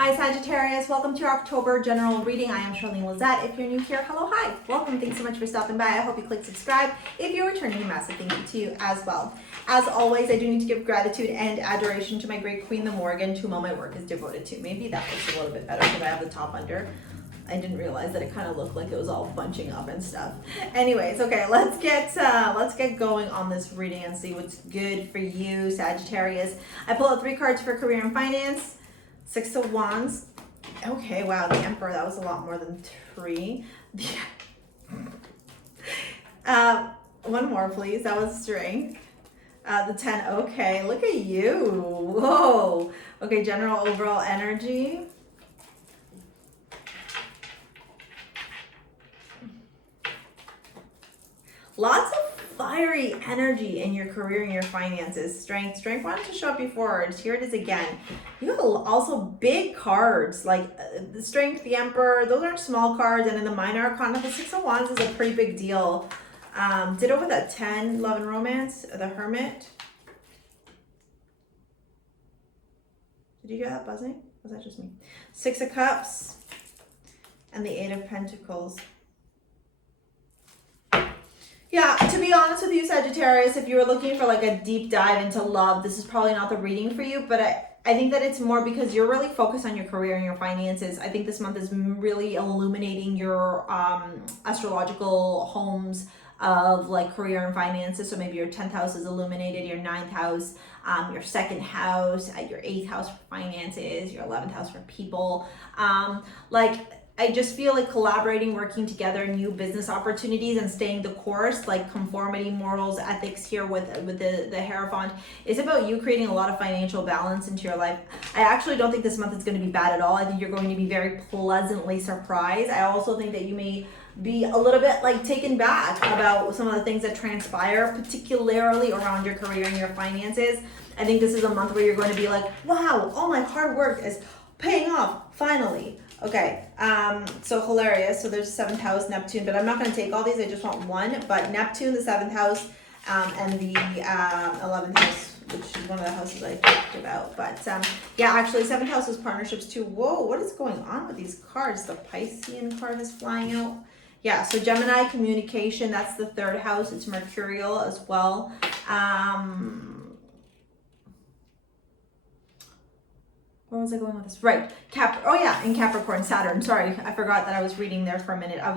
Hi Sagittarius, welcome to your October general reading. I am Charlene Lizette. If you're new here, hello, hi, welcome. Thanks so much for stopping by. I hope you click subscribe. If you're returning, a massive thank you to you as well. As always, I do need to give gratitude and adoration to my great queen, the Morgan, to whom all my work is devoted to. Maybe that looks a little bit better because I have the top under. I didn't realize that it kind of looked like it was all bunching up and stuff. Anyways, okay, let's get going on this reading and see what's good for you, Sagittarius. I pulled out 3 cards for career and finance. 6 of Wands. Okay, wow, the Emperor, that was a lot more than 3. One more, please. That was Strength. The 10, okay, look at you. Whoa. Okay, general overall energy. Lots of fiery energy in your career and your finances. Strength wanted to show up before. Here it is again. You have also big cards like the Strength, the Emperor. Those aren't small cards. And in the Minor Arcana, the 6 of Wands is a pretty big deal. Ditto with that 10, Love and Romance, the Hermit. Did you hear that buzzing? Was that just me? 6 of Cups and the 8 of Pentacles. Yeah, to be honest with you, Sagittarius, if you were looking for like a deep dive into love, this is probably not the reading for you, but I think that it's more because you're really focused on your career and your finances. I think this month is really illuminating your astrological homes of like career and finances. So maybe your 10th house is illuminated, your 9th house, your 2nd house, your 8th house for finances, your 11th house for people. I just feel like collaborating, working together, new business opportunities, and staying the course, like conformity, morals, ethics here with the Hierophant, is about you creating a lot of financial balance into your life. I actually don't think this month is going to be bad at all. I think you're going to be very pleasantly surprised. I also think that you may be a little bit like taken back about some of the things that transpire, particularly around your career and your finances. I think this is a month where you're going to be like, wow, all my hard work is paying off, finally. Okay, so hilarious. So there's 7th house, Neptune, but I'm not going to take all these. I just want one. But Neptune, the 7th house, and the 11th house, which is one of the houses I talked about. But yeah, actually, 7th house is partnerships too. Whoa, what is going on with these cards? The Piscean card is flying out. Yeah, so Gemini, communication, that's the 3rd house. It's Mercurial as well. Where was I going with this? Right, in Capricorn, Saturn. Sorry, I forgot that I was reading there for a minute. I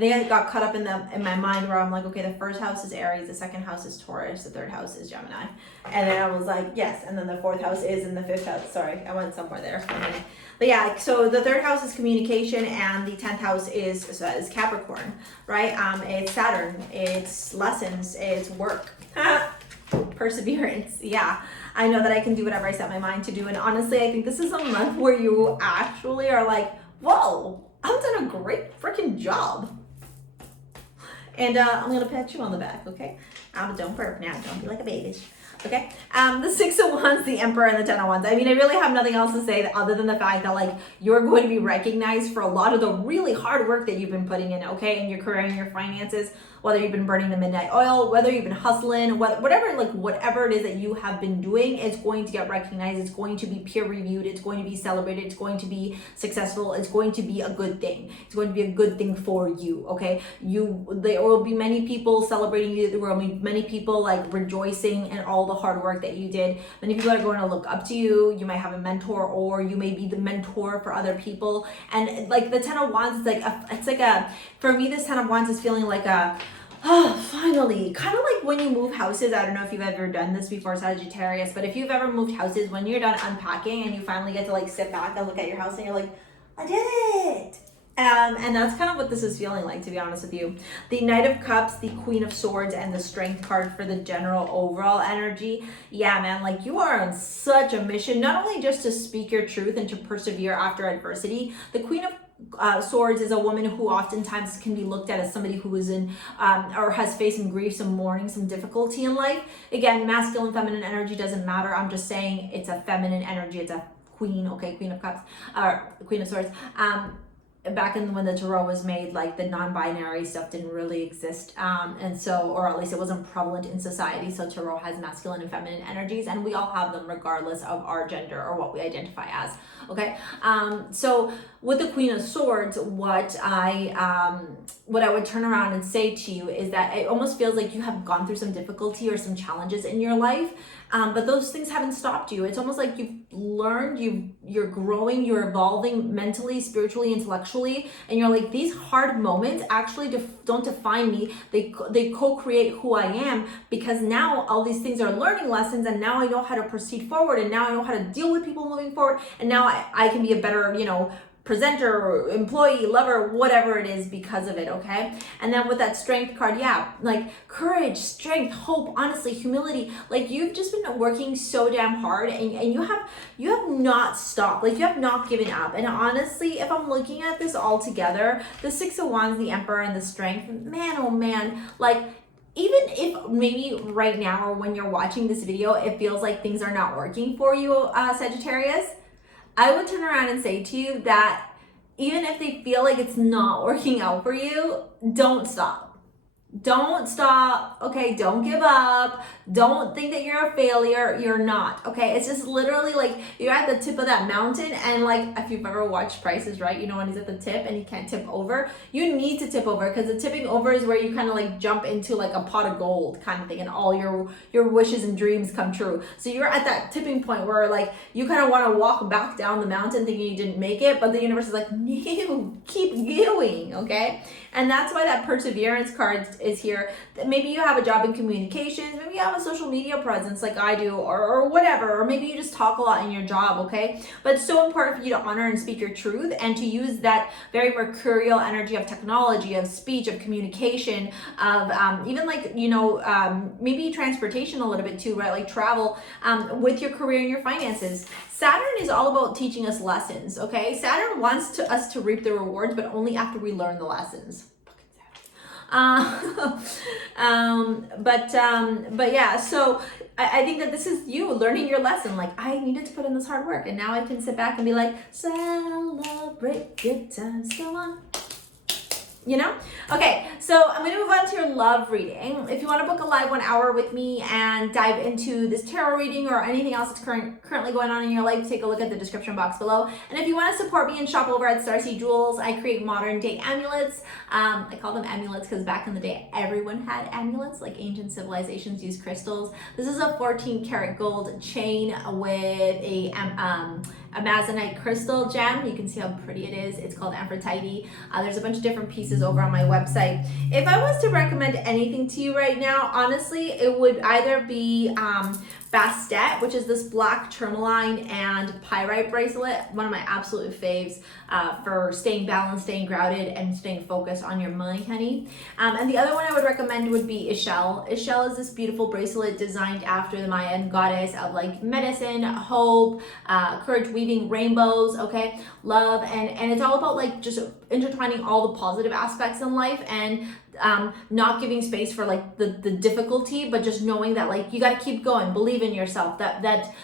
think I got caught up in my mind where I'm like, okay, the 1st house is Aries, the 2nd house is Taurus, the 3rd house is Gemini, and then I was like, yes, and then the 4th house is in the 5th house. Sorry, I went somewhere there for a minute. But yeah, so the 3rd house is communication, and the 10th house is Capricorn, right? It's Saturn, it's lessons, it's work, perseverance. Yeah. I know that I can do whatever I set my mind to do. And honestly, I think this is a month where you actually are like, whoa, I've done a great freaking job. And I'm going to pat you on the back, okay? But don't burp now. Don't be like a baby. Okay? The 6 of Wands, the Emperor, and the 10 of Wands. I mean, I really have nothing else to say other than the fact that, like, you're going to be recognized for a lot of the really hard work that you've been putting in, okay, in your career and your finances, whether you've been burning the midnight oil, whether you've been hustling, whatever it is that you have been doing, it's going to get recognized. It's going to be peer reviewed. It's going to be celebrated. It's going to be successful. It's going to be a good thing. It's going to be a good thing for you, okay? There will be many people celebrating you. There will be many people like rejoicing in all the hard work that you did. Many people are going to look up to you. You might have a mentor, or you may be the mentor for other people. And like the 10 of Wands is for me, this 10 of Wands is feeling like finally, kind of like when you move houses. I don't know if you've ever done this before, Sagittarius, but if you've ever moved houses, when you're done unpacking and you finally get to like sit back and look at your house and you're like, I did it. And that's kind of what this is feeling like, to be honest with you. The Knight of Cups, the Queen of Swords, and the Strength card for the general overall energy. Yeah, man, like you are on such a mission, not only just to speak your truth and to persevere after adversity. The Queen of Swords is a woman who oftentimes can be looked at as somebody who is in or has faced some grief, some mourning, some difficulty in life. Again, masculine, feminine energy doesn't matter. I'm just saying it's a feminine energy. It's a queen, okay, Queen of Cups, or Queen of Swords. back in when the tarot was made, like the non-binary stuff didn't really exist, and so, or at least it wasn't prevalent in society. So tarot has masculine and feminine energies, and we all have them regardless of our gender or what we identify as. Okay, so with the Queen of Swords, what I would turn around and say to you is that it almost feels like you have gone through some difficulty or some challenges in your life, but those things haven't stopped you. It's almost like you've learned, you're growing, you're evolving mentally, spiritually, intellectually, and you're like, these hard moments actually don't define me. They co-create who I am, because now all these things are learning lessons, and now I know how to proceed forward, and now I know how to deal with people moving forward, and now I can be a better, presenter, employee, lover, whatever it is, because of it. Okay, and then with that Strength card, yeah, like courage, strength, hope, honestly, humility. Like you've just been working so damn hard, and you have not stopped. Like you have not given up. And honestly, if I'm looking at this all together, the Six of Wands, the Emperor, and the Strength, man, oh man, like even if maybe right now or when you're watching this video, it feels like things are not working for you, Sagittarius, I would turn around and say to you that even if they feel like it's not working out for you, don't stop. Don't stop, okay? Don't give up. Don't think that you're a failure. You're not, okay? It's just literally like you're at the tip of that mountain, and like if you've ever watched Price is Right, when he's at the tip and he can't tip over, you need to tip over, because the tipping over is where you kind of like jump into like a pot of gold kind of thing, and all your wishes and dreams come true. So you're at that tipping point where like you kind of want to walk back down the mountain thinking you didn't make it, but the universe is like, no, keep going, okay? And that's why that Perseverance card is here. Maybe you have a job in communications, maybe you have a social media presence like I do, or whatever, or maybe you just talk a lot in your job, okay? But it's so important for you to honor and speak your truth, and to use that very mercurial energy of technology, of speech, of communication, of even like, maybe transportation a little bit too, right? Like travel, with your career and your finances. Saturn is all about teaching us lessons, okay? Saturn wants us to reap the rewards, but only after we learn the lessons. But yeah, so I think that this is you learning your lesson. Like, I needed to put in this hard work, and now I can sit back and be like, celebrate good times, go on. Okay, so I'm going to move on to your love reading. If you want to book a live 1 hour with me and dive into this tarot reading or anything else that's currently going on in your life, take a look at the description box below. And if you want to support me and shop over at Starseed Jewels, I create modern day amulets. I call them amulets because back in the day, everyone had amulets, like ancient civilizations used crystals. This is a 14 karat gold chain with a Amazonite crystal gem. You can see how pretty it is. It's called Aphrodite. There's a bunch of different pieces over on my website. If I was to recommend anything to you right now, honestly, it would either be Bastet, which is this black tourmaline and pyrite bracelet, one of my absolute faves for staying balanced, staying grounded, and staying focused on your money, honey. And the other one I would recommend would be Ishel. Ishel is this beautiful bracelet designed after the Mayan goddess of like medicine, hope, courage, weaving rainbows, okay, love, and it's all about like just intertwining all the positive aspects in life, and not giving space for like the difficulty, but just knowing that like you got to keep going, believe in yourself, that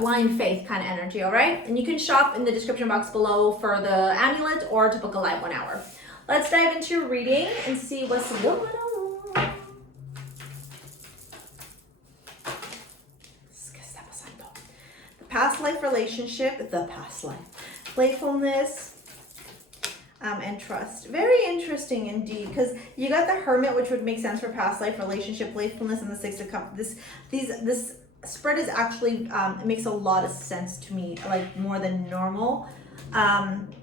blind faith kind of energy. All right, and you can shop in the description box below for the amulet or to book a live 1 hour. Let's dive into your reading and see what's going on. The past life relationship, the past life, playfulness, and trust. Very interesting indeed, because you got the Hermit, which would make sense for past life relationship, playfulness, and the Six of Cups. This spread is actually it makes a lot of sense to me, like more than normal,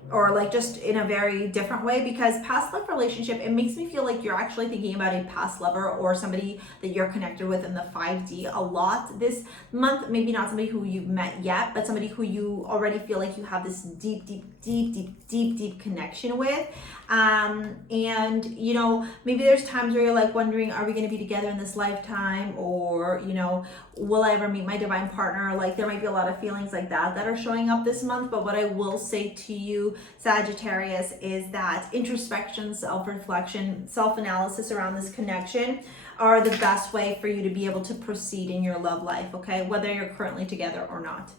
or like just in a very different way, because past life relationship, it makes me feel like you're actually thinking about a past lover or somebody that you're connected with in the 5D a lot this month. Maybe not somebody who you've met yet, but somebody who you already feel like you have this deep connection with. And maybe there's times where you're like wondering, are we going to be together in this lifetime, or will I ever meet my divine partner? Like there might be a lot of feelings like that are showing up this month. But what I will say to you, Sagittarius, is that introspection, self-reflection, self-analysis around this connection are the best way for you to be able to proceed in your love life, okay? Whether you're currently together or not.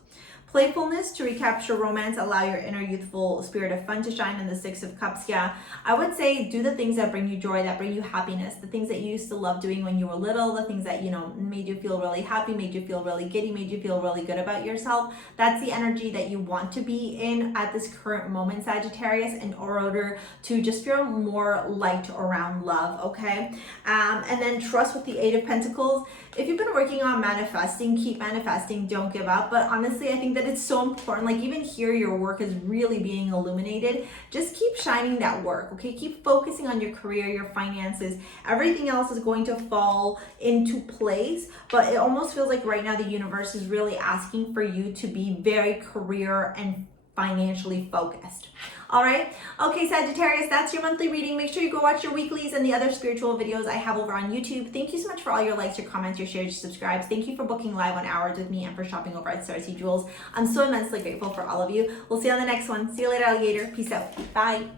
Playfulness to recapture romance, allow your inner youthful spirit of fun to shine. In the Six of Cups, yeah, I would say do the things that bring you joy, that bring you happiness, the things that you used to love doing when you were little, the things that, you know, made you feel really happy, made you feel really giddy, made you feel really good about yourself. That's the energy that you want to be in at this current moment, Sagittarius, in order to just feel more light around love, okay? And then trust with the Eight of Pentacles. If you've been working on manifesting, keep manifesting, don't give up. But honestly, I think that it's so important. Like even here, your work is really being illuminated. Just keep shining that work, okay? Keep focusing on your career, your finances. Everything else is going to fall into place. But it almost feels like right now the universe is really asking for you to be very career and financially focused. All right. Okay, Sagittarius, that's your monthly reading. Make sure you go watch your weeklies and the other spiritual videos I have over on YouTube. Thank you so much for all your likes, your comments, your shares, your subscribes. Thank you for booking live on hours with me and for shopping over at Starcy Jewels. I'm so immensely grateful for all of you. We'll see you on the next one. See you later, alligator. Peace out. Bye.